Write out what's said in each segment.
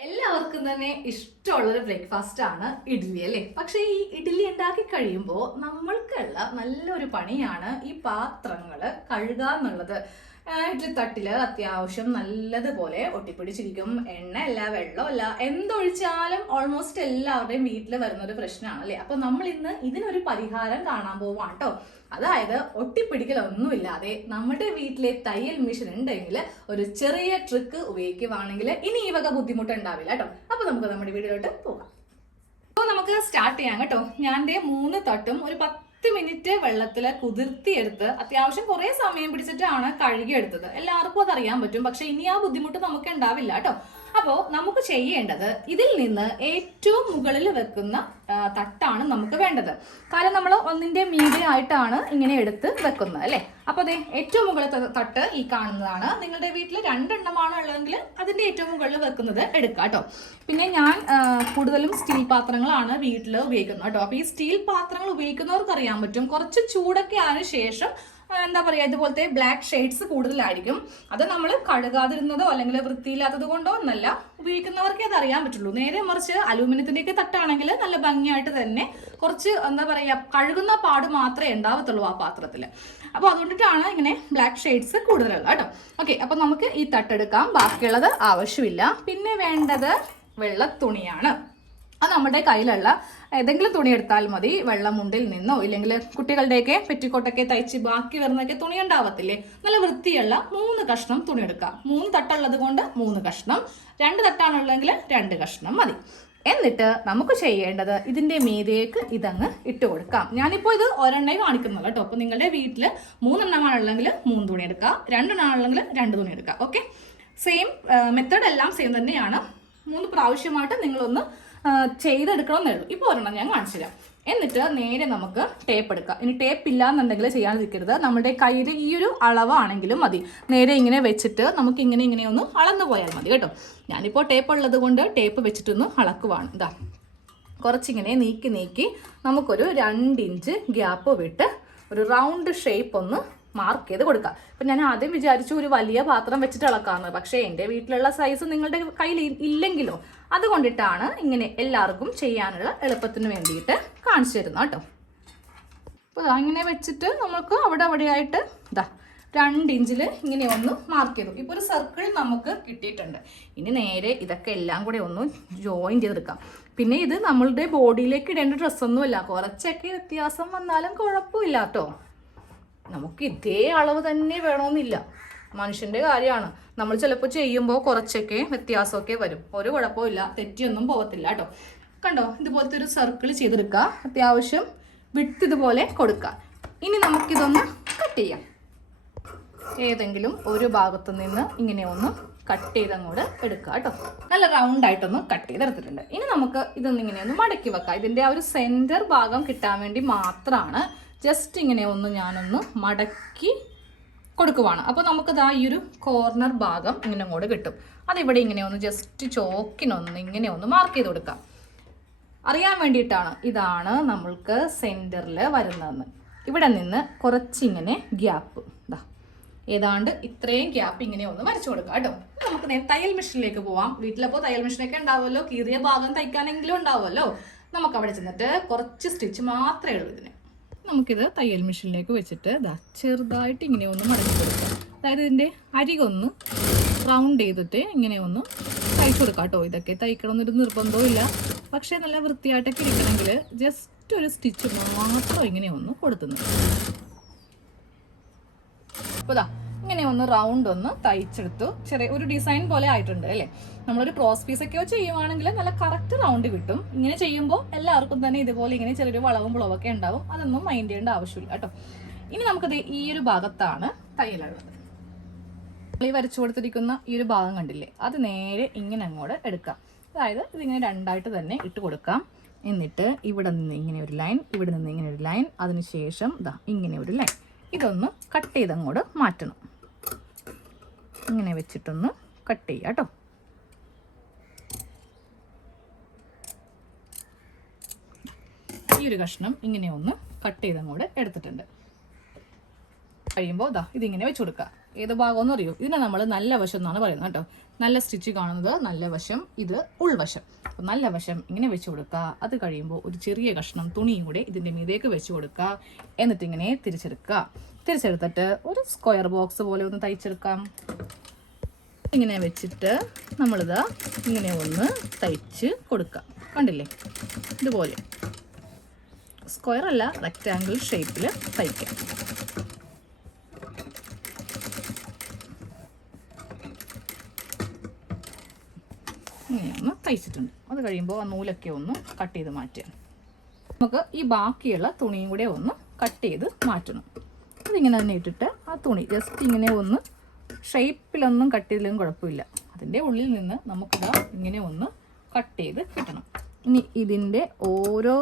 എല്ലാവർക്കും തന്നെ ഇഷ്ടമുള്ളൊരു ബ്രേക്ക്ഫാസ്റ്റ് ആണ് ഇഡ്ഡലി അല്ലേ? പക്ഷേ ഈ ഇഡ്ഡലി ഉണ്ടാക്കി കഴിയുമ്പോൾ നമ്മൾക്കുള്ള നല്ലൊരു പണിയാണ് ഈ പാത്രങ്ങൾ ആ, ഇഡ്ഡലി അത് അത്യാവശ്യം നല്ലതുപോലെ ഒട്ടിപ്പിടിച്ചിരിക്കും. എണ്ണ അല്ല വെള്ളമല്ല എന്തൊഴിച്ചാലും ഓൾമോസ്റ്റ് എല്ലാവരുടെയും വീട്ടിൽ വരുന്ന ഒരു പ്രശ്നമാണ് അല്ലേ അപ്പൊ നമ്മൾ ഇന്ന് ഇതിനൊരു പരിഹാരം കാണാൻ പോവാണ് കേട്ടോ അതായത് ഒട്ടിപ്പിടിക്കലൊന്നുമില്ലാതെ നമ്മുടെ വീട്ടിലെ തയ്യൽ മെഷീൻ ഉണ്ടെങ്കിൽ ഒരു ചെറിയ ട്രിക്ക് ഉപയോഗിക്കുവാണെങ്കിൽ ഇനി ഈ വക ബുദ്ധിമുട്ട് ഉണ്ടാവില്ല കേട്ടോ അപ്പോൾ നമുക്ക് നമ്മുടെ വീട്ടിലോട്ട് പോകാം. അപ്പോൾ നമുക്ക് സ്റ്റാർട്ട് ചെയ്യാം കേട്ടോ. ഞാൻ മൂന്ന് തട്ടും ഒരു പത്ത് മിനിറ്റ് വെള്ളത്തിൽ കുതിർത്തിയെടുത്ത് അത്യാവശ്യം കുറേ സമയം പിടിച്ചിട്ടാണ് കഴുകിയെടുത്തത്. എല്ലാവർക്കും അതറിയാൻ പറ്റും. പക്ഷെ ഇനി ആ ബുദ്ധിമുട്ട് നമുക്ക് ഉണ്ടാവില്ല കേട്ടോ. അപ്പോൾ നമുക്ക് ചെയ്യേണ്ടത് ഇതിൽ നിന്ന് ഏറ്റവും മുകളിൽ വെക്കുന്ന തട്ടാണ് നമുക്ക് വേണ്ടത്. കാരണം നമ്മൾ ഒന്നിന്റെ മീഡിയം ആയിട്ടാണ് ഇങ്ങനെ എടുത്ത് വെക്കുന്നത് അല്ലേ? അപ്പോൾ അതെ ഏറ്റവും മുകളിൽ തട്ട് ഈ കാണുന്നതാണ്. നിങ്ങളുടെ വീട്ടിൽ രണ്ടെണ്ണമാണ് ഉള്ളതെങ്കിൽ അതിന്റെ ഏറ്റവും മുകളിൽ വെക്കുന്നത് എടുക്കാം കേട്ടോ. പിന്നെ ഞാൻ കൂടുതലും സ്റ്റീൽ പാത്രങ്ങളാണ് വീട്ടിൽ ഉപയോഗിക്കുന്നത് കേട്ടോ. അപ്പോൾ ഈ സ്റ്റീൽ പാത്രങ്ങൾ ഉപയോഗിക്കുന്നവർക്ക് അറിയാൻ പറ്റും. കുറച്ച് ചൂടൊക്കെ ആയതിനു ശേഷം എന്താ പറയുക ഇതുപോലത്തെ ബ്ലാക്ക് ഷെയ്ഡ്സ് കൂടുതലായിരിക്കും. അത് നമ്മൾ കഴുകാതിരുന്നതോ അല്ലെങ്കിൽ വൃത്തിയില്ലാത്തത് കൊണ്ടോ ഒന്നല്ല ഉപയോഗിക്കുന്നവർക്കേ അത് അറിയാൻ പറ്റുള്ളൂ. നേരെ മറിച്ച് അലൂമിനിയത്തിന്റെയൊക്കെ തട്ടാണെങ്കിൽ നല്ല ഭംഗിയായിട്ട് തന്നെ കുറച്ച് എന്താ പറയുക കഴുകുന്ന പാട് മാത്രമേ ഉണ്ടാവത്തുള്ളൂ ആ പാത്രത്തിൽ അപ്പോൾ അതുകൊണ്ടിട്ടാണ് ഇങ്ങനെ ബ്ലാക്ക് ഷെയ്ഡ്സ് കൂടുതലുള്ളത് കേട്ടോ. ഓക്കെ അപ്പോൾ നമുക്ക് ഈ തട്ടെടുക്കാം. ബാക്കിയുള്ളത് ആവശ്യമില്ല. പിന്നെ വേണ്ടത് തുണിയാണ്. അത് നമ്മുടെ കയ്യിലുള്ള ഏതെങ്കിലും തുണി എടുത്താൽ മതി വെള്ളമുണ്ടിൽ നിന്നോ ഇല്ലെങ്കിൽ കുട്ടികളുടെയൊക്കെ പെറ്റിക്കോട്ടൊക്കെ തയ്ച്ച് ബാക്കി വരുന്നൊക്കെ തുണി ഉണ്ടാവത്തില്ലേ? നല്ല വൃത്തിയുള്ള മൂന്ന് കഷ്ണം തുണി എടുക്കുക. മൂന്ന് തട്ടുള്ളത് കൊണ്ട് മൂന്ന് കഷ്ണം രണ്ട് തട്ടാണുള്ളതെങ്കിൽ രണ്ട് കഷ്ണം മതി. എന്നിട്ട് നമുക്ക് ചെയ്യേണ്ടത് ഇതിന്റെ മീതേക്ക് ഇതങ്ങ് ഇട്ട് കൊടുക്കാം. ഞാനിപ്പോൾ ഇത് ഒരെണ്ണേ കാണിക്കുന്നുള്ളൂ കേട്ടോ. അപ്പോൾ നിങ്ങളുടെ വീട്ടിൽ മൂന്നെണ്ണമാണുള്ളെങ്കിൽ മൂന്ന് തുണി എടുക്കുക. രണ്ടെണ്ണമാണുള്ളെങ്കിൽ രണ്ട് തുണി എടുക്കുക. ഓക്കെ സെയിം മെത്തേഡ് എല്ലാം സെയിം തന്നെയാണ്. മൂന്ന് പ്രാവശ്യമായിട്ട് നിങ്ങളൊന്ന് ആ, എന്നുള്ളൂ ഇപ്പോൾ ഒരെണ്ണം ഞാൻ കാണിച്ചു തരാം. എന്നിട്ട് നേരെ നമുക്ക് ടേപ്പ് എടുക്കാം. ഇനി ടേപ്പ് ഇല്ല എന്നുണ്ടെങ്കിൽ ചെയ്യാതിരിക്കരുത്. നമ്മുടെ കയ്യിൽ ഈ ഒരു അളവാണെങ്കിലും മതി. നേരെ ഇങ്ങനെ വെച്ചിട്ട് നമുക്ക് ഇങ്ങനെ ഇങ്ങനെ ഒന്ന് അളന്നു പോയാൽ മതി കേട്ടോ. ഞാനിപ്പോൾ ടേപ്പ് ഉള്ളത് കൊണ്ട് ടേപ്പ് വെച്ചിട്ടൊന്ന് അളക്കുവാണ്. ഇതാ. കുറച്ചിങ്ങനെ നീക്കി നീക്കി നമുക്കൊരു രണ്ട് ഇഞ്ച് ഗ്യാപ്പ് വിട്ട് ഒരു റൗണ്ട് ഷേപ്പ് ഒന്ന് മാർക്ക് ചെയ്ത് കൊടുക്കാം. അപ്പം ഞാൻ ആദ്യം വിചാരിച്ചു ഒരു വലിയ പാത്രം വെച്ചിട്ട് ഇളക്കാമെന്ന് പക്ഷേ എന്റെ വീട്ടിലുള്ള സൈസ് നിങ്ങളുടെ കയ്യിൽ ഇല്ലെങ്കിലോ അതുകൊണ്ടിട്ടാണ് ഇങ്ങനെ എല്ലാവർക്കും ചെയ്യാനുള്ള എളുപ്പത്തിന് വേണ്ടിയിട്ട് കാണിച്ചു തരുന്നത് കേട്ടോ. അപ്പോൾ അങ്ങനെ വെച്ചിട്ട് നമുക്ക് അവിടെ അവിടെയായിട്ട് ഇതാ രണ്ട് ഇഞ്ചിൽ ഇങ്ങനെ ഒന്ന് മാർക്ക് ചെയ്തു. ഇപ്പോൾ ഒരു സർക്കിൾ നമുക്ക് കിട്ടിയിട്ടുണ്ട്. ഇനി നേരെ ഇതൊക്കെ എല്ലാം കൂടെ ഒന്ന് ജോയിൻ ചെയ്തെടുക്കാം. പിന്നെ ഇത് നമ്മളുടെ ബോഡിയിലേക്ക് ഇടേണ്ട ഡ്രസ്സൊന്നുമില്ല കുറച്ചൊക്കെ വ്യത്യാസം വന്നാലും കുഴപ്പമില്ല കേട്ടോ. നമുക്ക് ഇതേ അളവ് തന്നെ വേണമെന്നില്ല. മനുഷ്യന്റെ കാര്യമാണ്. നമ്മൾ ചിലപ്പോൾ ചെയ്യുമ്പോൾ കുറച്ചൊക്കെ വ്യത്യാസമൊക്കെ വരും. ഒരു കുഴപ്പമില്ല തെറ്റിയൊന്നും പോകത്തില്ല കേട്ടോ. കണ്ടോ? ഇതുപോലത്തെ ഒരു സർക്കിൾ ചെയ്തെടുക്കുക. അത്യാവശ്യം വിട്ട് ഇതുപോലെ കൊടുക്കുക. ഇനി നമുക്കിതൊന്ന് കട്ട് ചെയ്യാം. ഏതെങ്കിലും ഒരു ഭാഗത്തു നിന്ന് ഇങ്ങനെ ഒന്ന് കട്ട് ചെയ്ത് അങ്ങോട്ട് എടുക്കുക കേട്ടോ. നല്ല റൗണ്ട് ആയിട്ടൊന്ന് കട്ട് ചെയ്തെടുത്തിട്ടുണ്ട്. ഇനി നമുക്ക് ഇതൊന്ന് ഇങ്ങനെ ഒന്ന് മടക്കി വെക്കാം. ഇതിന്റെ ആ ഒരു സെന്റർ ഭാഗം കിട്ടാൻ വേണ്ടി മാത്രമാണ് ജസ്റ്റ് ഇങ്ങനെ ഒന്ന് ഞാനൊന്ന് മടക്കി കൊടുക്കുവാണ്. അപ്പോൾ നമുക്ക് ദാ ഈ ഒരു കോർണർ ഭാഗം ഇങ്ങനെ അങ്ങോട്ട് കിട്ടും. അതിവിടെ ഇങ്ങനെ ഒന്ന് ജസ്റ്റ് ചോക്കിനൊന്ന് ഇങ്ങനെ ഒന്ന് മാർക്ക് ചെയ്ത് കൊടുക്കാം. അറിയാൻ വേണ്ടിയിട്ടാണ് ഇതാണ് നമ്മൾക്ക് സെന്ററിൽ വരുന്നതെന്ന്. ഇവിടെ നിന്ന് കുറച്ചിങ്ങനെ ഗ്യാപ്പ് ഇതാ ഏതാണ്ട് ഇത്രയും ഗ്യാപ്പ് ഇങ്ങനെ ഒന്ന് വരച്ചു കൊടുക്കാം കേട്ടോ. നമുക്ക് നേരെ തയ്യൽ മെഷീനിലേക്ക് പോവാം. വീട്ടിലപ്പോൾ തയ്യൽ മെഷീനൊക്കെ ഉണ്ടാവുമല്ലോ. കീറിയ ഭാഗം തയ്ക്കാനെങ്കിലും ഉണ്ടാവുമല്ലോ. നമുക്ക് അവിടെ ചെന്നിട്ട് കുറച്ച് സ്റ്റിച്ച് മാത്രമേ ഉള്ളൂ ഇതിന്. നമുക്കിത് തയ്യൽ മെഷീനിലേക്ക് വെച്ചിട്ട് ഇതാ ചെറുതായിട്ട് ഇങ്ങനെ ഒന്ന് മടക്കി കൊടുക്കാം. അതായത് ഇതിന്റെ അരികൊന്ന് റൗണ്ട് ചെയ്തിട്ട് ഇങ്ങനെ ഒന്ന് തയ്ച്ചു കൊടുക്കാം കേട്ടോ. ഇതൊക്കെ തയ്ക്കണമെന്നൊരു നിർബന്ധവും ഇല്ല. പക്ഷേ നല്ല വൃത്തിയായിട്ടൊക്കെ ഇരിക്കണമെങ്കിൽ ജസ്റ്റ് ഒരു സ്റ്റിച്ച് മാത്രം ഇങ്ങനെ ഒന്ന് കൊടുത്തുന്നു അപ്പോൾ ഇങ്ങനെ ഒന്ന് റൗണ്ട് ഒന്ന് തയ്ച്ചെടുത്തു. ചെറിയ ഒരു ഡിസൈൻ പോലെ ആയിട്ടുണ്ട് അല്ലേ? നമ്മളൊരു ക്രോസ് ഒക്കെ ചെയ്യുവാണെങ്കിൽ നല്ല കറക്റ്റ് റൗണ്ട് കിട്ടും. ഇങ്ങനെ ചെയ്യുമ്പോൾ എല്ലാവർക്കും തന്നെ ഇതുപോലെ ഇങ്ങനെ ചെറിയൊരു വളവും പുളവൊക്കെ ഉണ്ടാവും. അതൊന്നും മൈൻഡ് ചെയ്യേണ്ട ആവശ്യമില്ല കേട്ടോ. ഇനി നമുക്കത് ഈ ഒരു ഭാഗത്താണ് തയ്യലുള്ളത് ഈ വരച്ചു കൊടുത്തിരിക്കുന്ന ഈ ഒരു ഭാഗം കണ്ടില്ലേ? അത് നേരെ ഇങ്ങനെ അങ്ങോട്ട് എടുക്കാം. അതായത് ഇതിങ്ങനെ രണ്ടായിട്ട് തന്നെ ഇട്ട് കൊടുക്കാം. എന്നിട്ട് ഇവിടെ നിന്ന് ഇങ്ങനെ ഒരു ലൈൻ ഇവിടെ നിന്ന് ഇങ്ങനെ ഒരു ലൈൻ അതിനുശേഷം ഇതാ ഇങ്ങനെ ഒരു ലൈൻ ഇതൊന്ന് കട്ട് ചെയ്ത് അങ്ങോട്ട് മാറ്റണം. ഇങ്ങനെ വെച്ചിട്ടൊന്ന് കട്ട് ചെയ്യാം കേട്ടോ. ഈ ഒരു കഷ്ണം ഇങ്ങനെ ഒന്ന് കട്ട് ചെയ്ത് അങ്ങോട്ട് എടുത്തിട്ടുണ്ട്. കഴിയുമ്പോൾ ഇതാ ഇതിങ്ങനെ വെച്ച് കൊടുക്കുക ഏത് ഭാഗമെന്ന് അറിയോ? ഇതിനെ നമ്മൾ നല്ല വശം എന്നാണ് പറയുന്നത് കേട്ടോ. നല്ല സ്റ്റിച്ച് കാണുന്നത് നല്ല വശം ഇത് ഉൾവശം. അപ്പോൾ നല്ല വശം ഇങ്ങനെ വെച്ച് കൊടുക്കുക. അത് കഴിയുമ്പോൾ ഒരു ചെറിയ കഷ്ണം തുണിയും കൂടെ ഇതിന്റെ മീതേക്ക് വെച്ച് കൊടുക്കുക. എന്നിട്ട് ഇങ്ങനെ തിരിച്ചെടുക്കുക. തിരിച്ചെടുത്തിട്ട് ഒരു സ്ക്വയർ ബോക്സ് പോലെ ഒന്ന് തയ്ച്ചെടുക്കാം. ഇങ്ങനെ വെച്ചിട്ട് നമ്മളിത് ഇങ്ങനെ ഒന്ന് തയ്ച്ച് കൊടുക്കുക. കണ്ടില്ലേ? ഇതുപോലെ. സ്ക്വയർ അല്ല റെക്റ്റാങ്കിൾ ഷേപ്പിൽ തയ്ക്കാം. ഇങ്ങനെയൊന്ന് തയ്ച്ചിട്ടുണ്ട്. അത് കഴിയുമ്പോൾ ആ നൂലൊക്കെ ഒന്ന് കട്ട് ചെയ്ത് മാറ്റുക. നമുക്ക് ഈ ബാക്കിയുള്ള തുണിയും കൂടെ ഒന്ന് കട്ട് ചെയ്ത് മാറ്റണം. അതിങ്ങനെ തന്നെ ഇട്ടിട്ട് ആ തുണി ജസ്റ്റ് ഇങ്ങനെ ഒന്ന് ഷേപ്പിലൊന്നും കട്ട് ചെയ്തിലും കുഴപ്പമില്ല. അതിന്റെ ഉള്ളിൽ നിന്ന് നമുക്കിതാ ഇങ്ങനെ ഒന്ന് കട്ട് ചെയ്ത് കിട്ടണം. ഇനി ഇതിന്റെ ഓരോ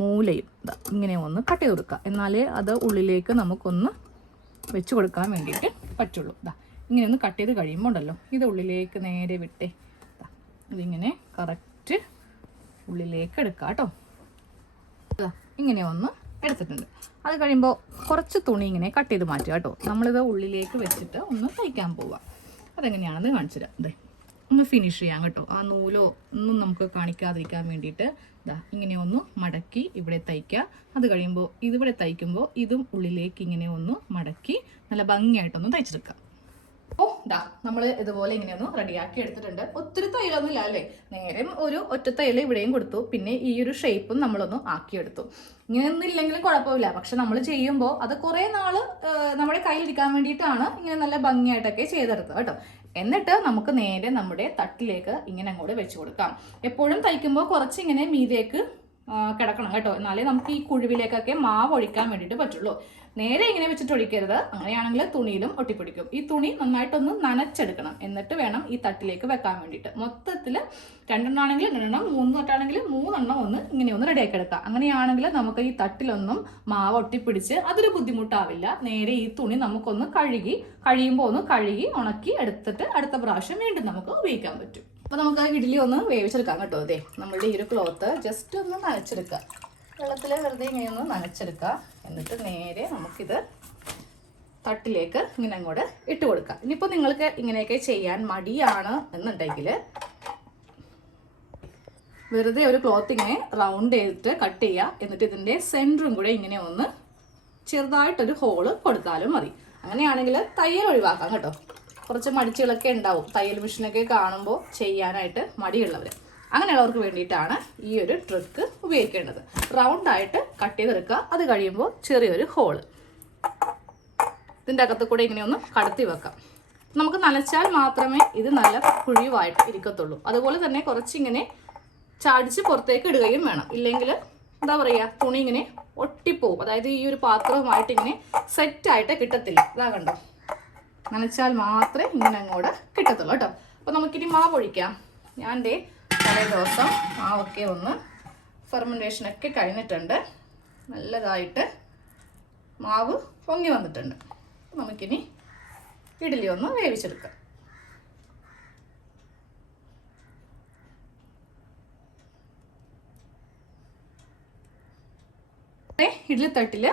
മൂലയും ഇങ്ങനെ ഒന്ന് കട്ട് ചെയ്ത് കൊടുക്കുക. എന്നാലേ അത് ഉള്ളിലേക്ക് നമുക്കൊന്ന് വെച്ച് കൊടുക്കാൻ വേണ്ടിയിട്ട് പറ്റുള്ളൂ. ഇതാ ഇങ്ങനെ ഒന്ന് കട്ട് ചെയ്ത് കഴിയുമ്പോൾ ഉണ്ടല്ലോ ഇത് ഉള്ളിലേക്ക് നേരെ വിട്ടേ ഇതിങ്ങനെ കറക്റ്റ് ഉള്ളിലേക്ക് എടുക്കാം കേട്ടോ. ഇങ്ങനെ ഒന്ന് എടുത്തിട്ടുണ്ട്. അത് കഴിയുമ്പോൾ കുറച്ച് തുണി ഇങ്ങനെ കട്ട് ചെയ്ത് മാറ്റുക കേട്ടോ. നമ്മളിത് ഉള്ളിലേക്ക് വെച്ചിട്ട് ഒന്ന് തയ്ക്കാൻ പോവുക അതെങ്ങനെയാണെന്ന് കാണിച്ചു തരാം. അതെ ഒന്ന് ഫിനിഷ് ചെയ്യാം കേട്ടോ. ആ നൂലോ ഒന്നും നമുക്ക് കാണിക്കാതിരിക്കാൻ വേണ്ടിയിട്ട് ഇതാ ഇങ്ങനെ ഒന്ന് മടക്കി ഇവിടെ തയ്ക്കുക അത് കഴിയുമ്പോൾ ഇതിവിടെ തയ്ക്കുമ്പോൾ ഇതും ഉള്ളിലേക്ക് ഇങ്ങനെ ഒന്ന് മടക്കി നല്ല ഭംഗിയായിട്ടൊന്ന് തയ്ച്ചെടുക്കാം. ഓ ദാ നമ്മൾ ഇതുപോലെ ഇങ്ങനെയൊന്ന് റെഡിയാക്കി എടുത്തിട്ടുണ്ട്. ഒത്തിരി തൈലൊന്നുമില്ല അല്ലേ? നേരെ ഒരു ഒറ്റ തൈല ഇവിടെയും കൊടുത്തു. പിന്നെ ഈ ഒരു ഷേപ്പും നമ്മളൊന്ന് ആക്കിയെടുത്തു. ഇങ്ങനെയൊന്നും ഇല്ലെങ്കിലും കുഴപ്പമില്ല. പക്ഷെ നമ്മൾ ചെയ്യുമ്പോൾ അത് കുറേ നാൾ നമ്മുടെ കയ്യിലിരിക്കാൻ വേണ്ടിയിട്ടാണ് ഇങ്ങനെ നല്ല ഭംഗിയായിട്ടൊക്കെ ചെയ്തെടുത്തത് കേട്ടോ. എന്നിട്ട് നമുക്ക് നേരെ നമ്മുടെ തട്ടിലേക്ക് ഇങ്ങനെ അങ്ങോട്ട് വെച്ച് കൊടുക്കാം. എപ്പോഴും തയ്ക്കുമ്പോൾ കുറച്ച് ഇങ്ങനെ കിടക്കണം കേട്ടോ. എന്നാലേ നമുക്ക് ഈ കുഴുവിലേക്കൊക്കെ മാവ് ഒഴിക്കാൻ വേണ്ടിയിട്ട് പറ്റുള്ളൂ. നേരെ ഇങ്ങനെ വെച്ചിട്ട് ഒഴിക്കരുത്. അങ്ങനെയാണെങ്കിൽ തുണിയിലും ഒട്ടിപ്പിടിക്കും. ഈ തുണി നന്നായിട്ടൊന്ന് നനച്ചെടുക്കണം. എന്നിട്ട് വേണം ഈ തട്ടിലേക്ക് വെക്കാൻ വേണ്ടിയിട്ട്. മൊത്തത്തിൽ രണ്ടെണ്ണമാണെങ്കിൽ രണ്ടെണ്ണം മൂന്ന് തൊട്ടാണെങ്കിൽ മൂന്നെണ്ണം ഒന്ന് ഇങ്ങനെ ഒന്ന് റെഡിയാക്കി എടുക്കാം അങ്ങനെയാണെങ്കിൽ നമുക്ക് ഈ തട്ടിലൊന്നും മാവ് ഒട്ടിപ്പിടിച്ച് അതൊരു ബുദ്ധിമുട്ടാവില്ല. നേരെ ഈ തുണി നമുക്കൊന്ന് കഴുകി കഴിയുമ്പോൾ ഒന്ന് കഴുകി ഉണക്കി എടുത്തിട്ട് അടുത്ത പ്രാവശ്യം വീണ്ടും നമുക്ക് ഉപയോഗിക്കാൻ പറ്റും. അപ്പോൾ നമുക്ക് ഇഡ്ഡലി ഒന്ന് വേവിച്ചെടുക്കാം കേട്ടോ. അതെ നമ്മളുടെ ഈ ഒരു ക്ലോത്ത് ജസ്റ്റ് ഒന്ന് നനച്ചെടുക്കുക വെള്ളത്തിൽ വെറുതെ ഇങ്ങനെ ഒന്ന് നനച്ചെടുക്കുക എന്നിട്ട് നേരെ നമുക്കിത് തട്ടിലേക്ക് ഇങ്ങനെ അങ്ങോട്ട് ഇട്ട് കൊടുക്കാം. ഇനിയിപ്പോൾ നിങ്ങൾക്ക് ഇങ്ങനെയൊക്കെ ചെയ്യാൻ മടിയാണ് എന്നുണ്ടെങ്കിൽ വെറുതെ ഒരു ക്ലോത്ത് ഇങ്ങനെ റൗണ്ട് ചെയ്തിട്ട് കട്ട് ചെയ്യുക. എന്നിട്ട് ഇതിന്റെ സെന്ററും കൂടെ ഇങ്ങനെ ഒന്ന് ചെറുതായിട്ടൊരു ഹോൾ കൊടുത്താലും മതി. അങ്ങനെയാണെങ്കിൽ തയ്യൽ ഒഴിവാക്കാം കേട്ടോ. കുറച്ച് മടിച്ചുകളൊക്കെ ഉണ്ടാവും. തയ്യൽ മെഷീനൊക്കെ കാണുമ്പോൾ ചെയ്യാനായിട്ട് മടിയുള്ളവർ അങ്ങനെയുള്ളവർക്ക് വേണ്ടിയിട്ടാണ് ഈ ഒരു ട്രിക്ക് ഉപയോഗിക്കേണ്ടത്. റൗണ്ടായിട്ട് കട്ട് ചെയ്തെടുക്കുക. അത് കഴിയുമ്പോൾ ചെറിയൊരു ഹോൾ ഇതിന്റെ അകത്ത് കൂടെ ഇങ്ങനെയൊന്ന് കടത്തി വെക്കാം. നമുക്ക് നനച്ചാൽ മാത്രമേ ഇത് നല്ല കുഴിവായിട്ട് ഇരിക്കത്തുള്ളൂ. അതുപോലെ തന്നെ കുറച്ചിങ്ങനെ ചാടിച്ച് പുറത്തേക്ക് ഇടുകയും വേണം. ഇല്ലെങ്കിൽ എന്താ പറയുക തുണി ഇങ്ങനെ ഒട്ടിപ്പോവും. അതായത് ഈ ഒരു പാത്രവുമായിട്ട് ഇങ്ങനെ സെറ്റായിട്ട് കിട്ടത്തില്ല. ഇതാ കണ്ടോ? നനച്ചാൽ മാത്രമേ ഇങ്ങനെ അങ്ങോട്ട് കിട്ടത്തുള്ളൂ കേട്ടോ. അപ്പോൾ നമുക്കിനി മാവ് ഒഴിക്കാം. ഞാൻ ദേ തലേ ദിവസം മാവൊക്കെ ഒന്ന് ഫെർമെന്റേഷനൊക്കെ കഴിഞ്ഞിട്ടുണ്ട്. നല്ലതായിട്ട് മാവ് പൊങ്ങി വന്നിട്ടുണ്ട്. നമുക്കിനി ഇഡ്ഡലി ഒന്ന് വേവിച്ചെടുക്കാം. ഇഡ്ഡലി തട്ടിൽ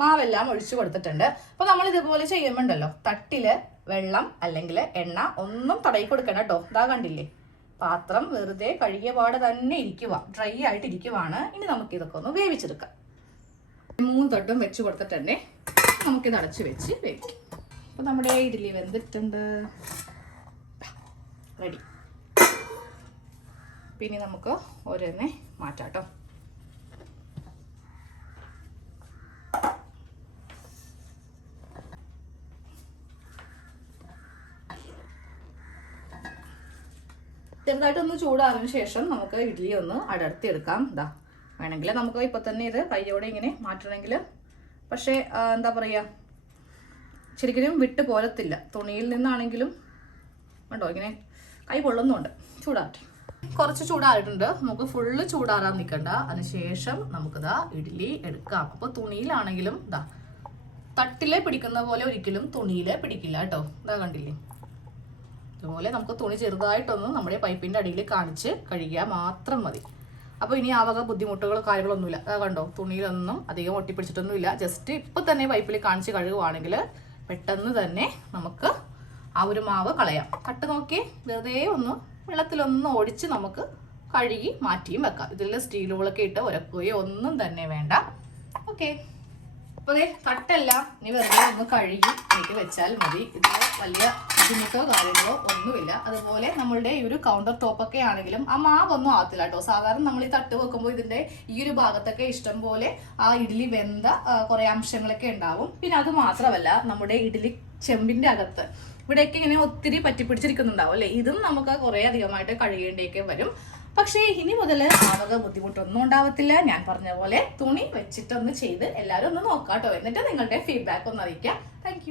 മാവെല്ലാം ഒഴിച്ചു കൊടുത്തിട്ടുണ്ട്. അപ്പൊ നമ്മൾ ഇതുപോലെ ചെയ്യുമ്പോണ്ടല്ലോ തട്ടിൽ വെള്ളം അല്ലെങ്കിൽ എണ്ണ ഒന്നും തടയി കൊടുക്കണം കേട്ടോ ഇതാ കണ്ടില്ലേ? പാത്രം വെറുതെ കഴുകിയ പാട് തന്നെ ഇരിക്കുക ഡ്രൈ ആയിട്ട് ഇരിക്കുവാണ്. ഇനി നമുക്ക് ഇതൊക്കെ ഒന്ന് വേവിച്ചെടുക്കാം. മൂന്ന് തട്ടും വെച്ച് കൊടുത്തിട്ടുണ്ട് നമുക്കിത് അടച്ചു വെച്ച് വേവിക്കാം. അപ്പൊ നമ്മുടെ ഇഡ്ഡലി വെന്തിട്ടുണ്ട്. റെഡി. പിന്നെ നമുക്ക് ഓരോന്നെ മാറ്റാം കേട്ടോ ചെറുതായിട്ടൊന്ന് ചൂടാറിന് ശേഷം നമുക്ക് ഇഡ്ഡലി ഒന്ന് അടർത്തി എടുക്കാം ഇതാ വേണമെങ്കിൽ നമുക്ക് ഇപ്പൊ തന്നെ ഇത് കയ്യോടെ ഇങ്ങനെ മാറ്റണമെങ്കിൽ പക്ഷേ എന്താ പറയുക ശരിക്കും വിട്ട് പോരത്തില്ല. തുണിയിൽ നിന്നാണെങ്കിലും ഉണ്ടോ ഇങ്ങനെ കൈ പൊള്ളുന്നുണ്ട്. ചൂടാട്ടെ കുറച്ച് ചൂടായിട്ടുണ്ട്. നമുക്ക് ഫുള്ള് ചൂടാറാൻ നിൽക്കണ്ട അതിനുശേഷം നമുക്കിതാ ഇഡ്ഡലി എടുക്കാം. അപ്പോൾ തുണിയിലാണെങ്കിലും ഇതാ തട്ടിലെ പിടിക്കുന്ന പോലെ ഒരിക്കലും തുണിയിലെ പിടിക്കില്ല കേട്ടോ. ഇതാ കണ്ടില്ലേ? അതുപോലെ നമുക്ക് തുണി ചെറുതായിട്ടൊന്ന് നമ്മുടെ പൈപ്പിന്റെ അടിയിൽ കാണിച്ച് കഴുകിയാൽ മാത്രം മതി. അപ്പോൾ ഇനി ആ വക ബുദ്ധിമുട്ടുകളോ കാര്യങ്ങളൊന്നുമില്ല. അതാ കണ്ടോ തുണിയിലൊന്നും അധികം ഒട്ടിപ്പിടിച്ചിട്ടൊന്നുമില്ല. ജസ്റ്റ് ഇപ്പം തന്നെ പൈപ്പിൽ കാണിച്ച് കഴുകുവാണെങ്കിൽ പെട്ടെന്ന് തന്നെ നമുക്ക് ആ ഒരു മാവ് കളയാം. കട്ട് നോക്കി വെറുതെ ഒന്ന് വെള്ളത്തിലൊന്ന് ഒഴിച്ച് നമുക്ക് കഴുകി മാറ്റിയും വെക്കാം. ഇതിൽ സ്റ്റീലുകളൊക്കെ ഇട്ട് ഉരക്കുകയോ ഒന്നും തന്നെ വേണ്ട. ഓക്കെ അപ്പോൾ കട്ടെല്ലാം. ഇനി വെറുതെ ഒന്ന് കഴുകി എനിക്ക് വെച്ചാൽ മതി. ഇതിൽ വലിയ ബുദ്ധിമുട്ടോ കാര്യങ്ങളോ ഒന്നുമില്ല. അതുപോലെ നമ്മളുടെ ഈ ഒരു കൗണ്ടർ ടോപ്പൊക്കെ ആണെങ്കിലും ആ മാവൊന്നും ആകത്തില്ല കേട്ടോ. സാധാരണ നമ്മൾ ഈ തട്ട് വെക്കുമ്പോൾ ഇതിന്റെ ഈ ഒരു ഭാഗത്തൊക്കെ ഇഷ്ടം പോലെ ആ ഇഡ്ഡലി വെന്ത കുറെ അംശങ്ങളൊക്കെ ഉണ്ടാവും. പിന്നെ അത് മാത്രമല്ല നമ്മുടെ ഇഡ്ഡലി ചെമ്പിന്റെ അകത്ത് ഇവിടെയൊക്കെ ഇങ്ങനെ ഒത്തിരി പറ്റിപ്പിടിച്ചിരിക്കുന്നുണ്ടാവും അല്ലേ? ഇതും നമുക്ക് കുറേ അധികമായിട്ട് കഴുകേണ്ടിയൊക്കെ വരും. പക്ഷേ ഇനി മുതൽ ആവക ബുദ്ധിമുട്ടൊന്നും ഉണ്ടാവത്തില്ല. ഞാൻ പറഞ്ഞ പോലെ തുണി വെച്ചിട്ടൊന്ന് ചെയ്ത് എല്ലാവരും ഒന്ന് നോക്കാം കേട്ടോ എന്നിട്ട് നിങ്ങളുടെ ഫീഡ്ബാക്ക് ഒന്ന് അറിയിക്കാം. താങ്ക്